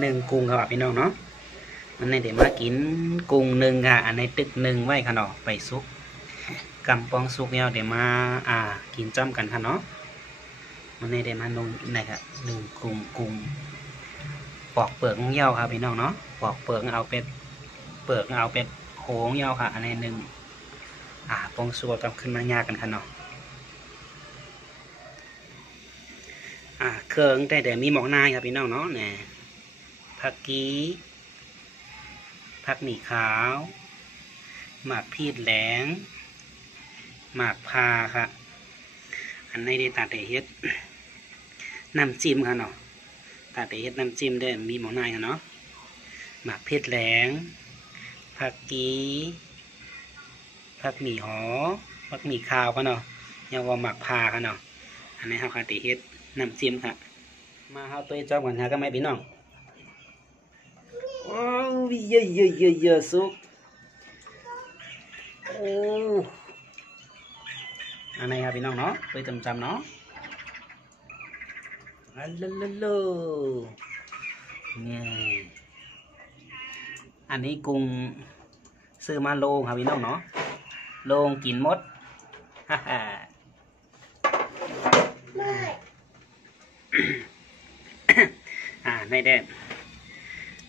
หนึ่งกุ้งครับพี่น้องเนาะอันนี้เดี๋ยวมากินกุ้งหนึ่งค่ะอันนี้ตึกหนึ่งไว้ค่ะเนาะไปซุกกำปองซุกเนี่ยเดี๋ยวมากินจ้ำกันค่ะเนาะอันนี้เดี๋ยวมาลงนะครับหนึ่งกุ้งปอกเปลือกเงี้ยวครับพี่น้องเนาะปอกเปลือกเอาเป็ดเปลือกเอาเป็ดโหงเงี้ยวค่ะอันนี้หนึ่งปองซัวกับขึ้นมายากกันค่ะเนาะเครื่องแต่เดี๋ยวมีหมอกนายครับพี่น้องเนาะเนี่ยผักกีผักหมี่ขาวหมากพีดแหลงหมากพาค่ะอันนี้ได้ตัดเฮ็ดน้ำจิ้มค่ะเนาะตัดเฮ็ดน้ำจิ้มได้มีหมอกนายค่ะเนาะหมากพีดแหลงผักกีผักหมี่หอผักหมี่ขาวค่ะเนาะยังว่าหมากพาค่ะเนาะอันนี้เขาตัดเฮ็ดน้ำจิ้มค่ะมาเอาตัวจอบก่อนค่ะก็ไม่พี่น้องโอ้ยเยอะสุกโอ้อันนี้ครับพี่น้องเนาะตัวจำเนาะนี่อันนี้กุ้งซื้อมาโลครับพี่น้องเนาะโลกินหมดฮ่าในเด็ด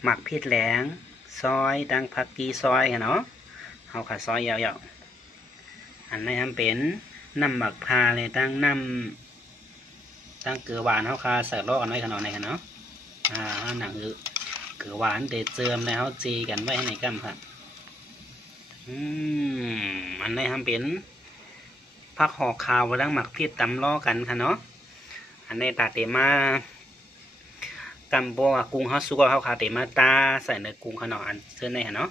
หมักพริกแหลงซอยดังผักกีซอยค่ะเนาะเอาขาซอยยาวๆอันนี้ทำเป็นน้ำหมักพาเลยตั้งน้ำตั้งเกลือหวานเขาคาใส่ลอกกันไว้ขนาดไหนค่ะเนาะหนังเกลือหวานเด็ดเจิมในเขาจีกันไว้ให้ในกัมค่ะอันนี้ทำเป็นผักห่อขาวดังหมักพริกตำล้อกันค่ะเนาะอันนี้ตัดเตมากำบัวกุ้งเขาสุกเขาขาเตมาตาใส่เนื้อกุ้งขนาดอันเส้นในเนาะ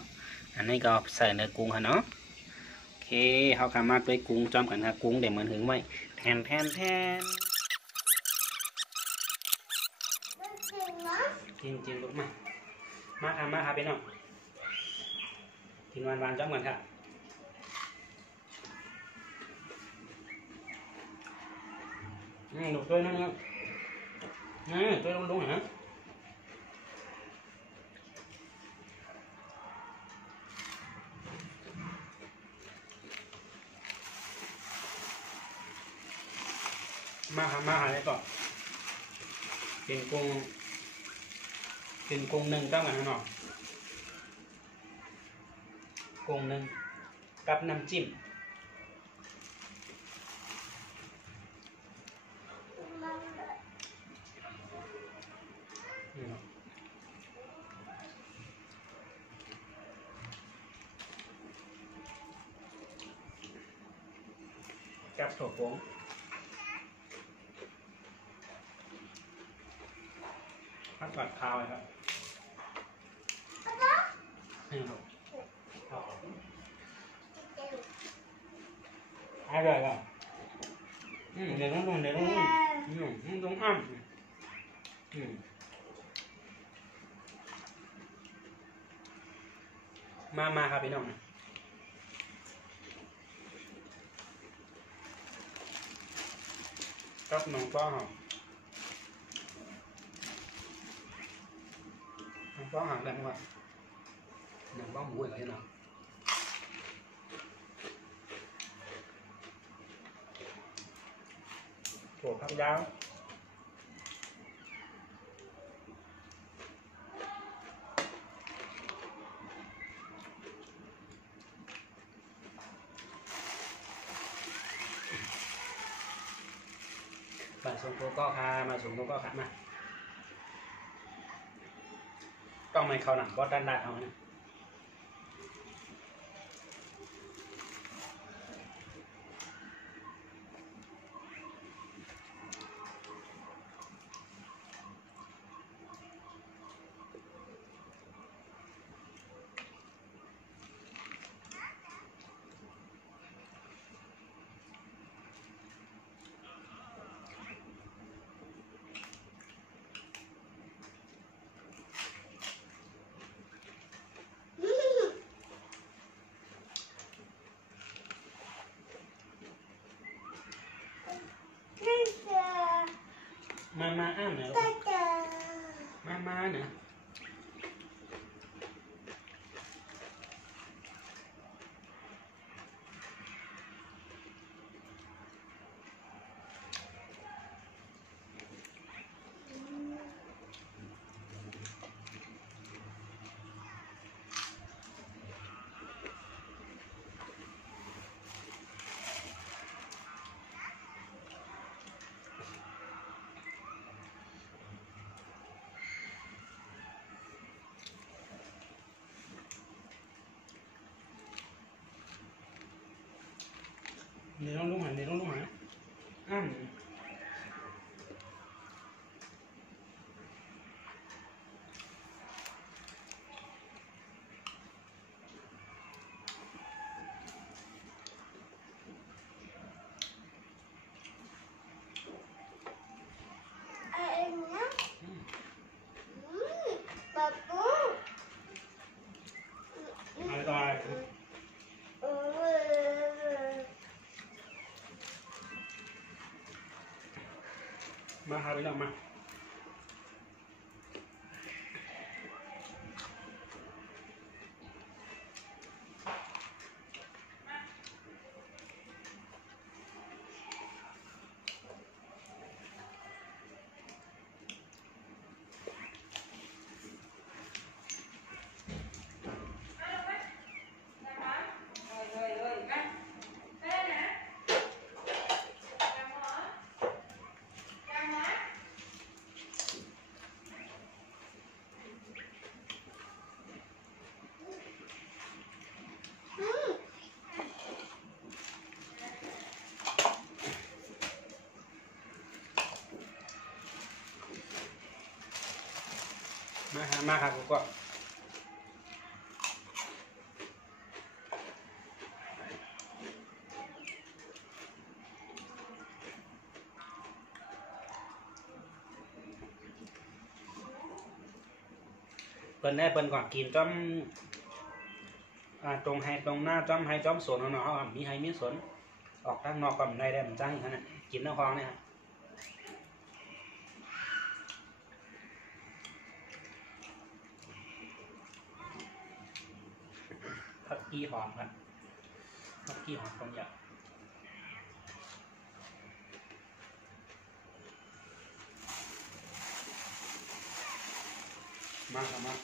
อันนี้ก็ใส่เนื้อกุ้งค่ะเนาะโอเคเขาขามาด้วยกุ้งจอมกันค่ะกุ้งเดี๋ยวเหมือนถึงไว้แทนจริงลูกมาค่ะพี่น้องกินหวานจอมกันค่ะหนูตัวนั่นตัวลุงฮะมาอะไรก่อนเป็นกุ้งหนึ่งต้องกันเนาะกุ้งหนึ่งกับน้ำจิ้มกับถั่วผงผักกาดขาวครับนี่ครับอร่อยป่ะเดี๋ยวต้องอ้ำมาครับพี่น้องกับน้องป้อหอมน้องป้อหอมอะไรมั้งน้องป้อหมูอะไรเนาะถั่วผักยาวมาส่งโกโก้ค่ะมาส่งโกโก้ค่ะมาต้องไม่เข้าหนังบอสด้านได้เอานะมาอ้ามหน่อย มาเนาะเดี๋ยวต้องลุกหันอะไรต่อมาหาไปแล้วมาครับก็เปิ้นได้เปิ้นก่อนกินจ้อมตรงให้ตรงหน้าจ้อมให้จ้อมสวนเนาะมีให้มีสวนออกทางนอกก็ไม่ได้มันจ้างขนาดกินน้ำคลองเนี่ยผักกีหอมครับผักกีหอมต้มยำมาครับมา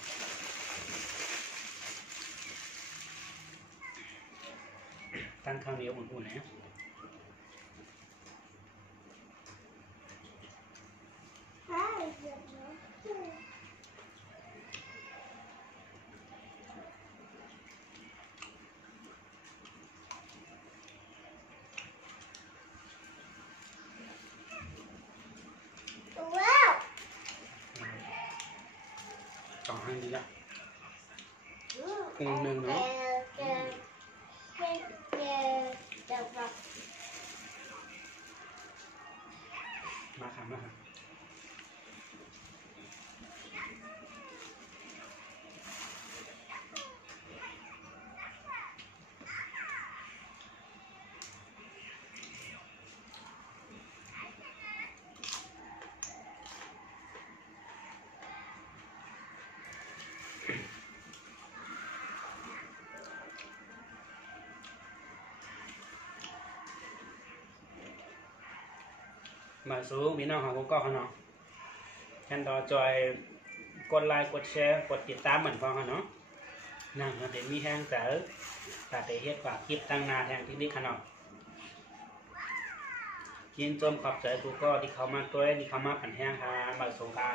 ตั้งข้าวเหนียวอุ่นๆนะสองห้างดีละคงหนึ่งเนาะมาครับมาครับมาสู้มีน้องของก็เขาเนาะแค่ต่อจอยกดไลค์กดแชร์กดติดตามเหมือนพอเขาเนาะนั่งเดี๋ยวมีแห้งแต่แต่เฮ็ดกว่าคลิปตั้งนาแทงที่นี่ขนาดยินจมขอบใจทุกก็ที่เขามาตัวที่เขามาผันแห้งค่ะมาสู้ค่ะ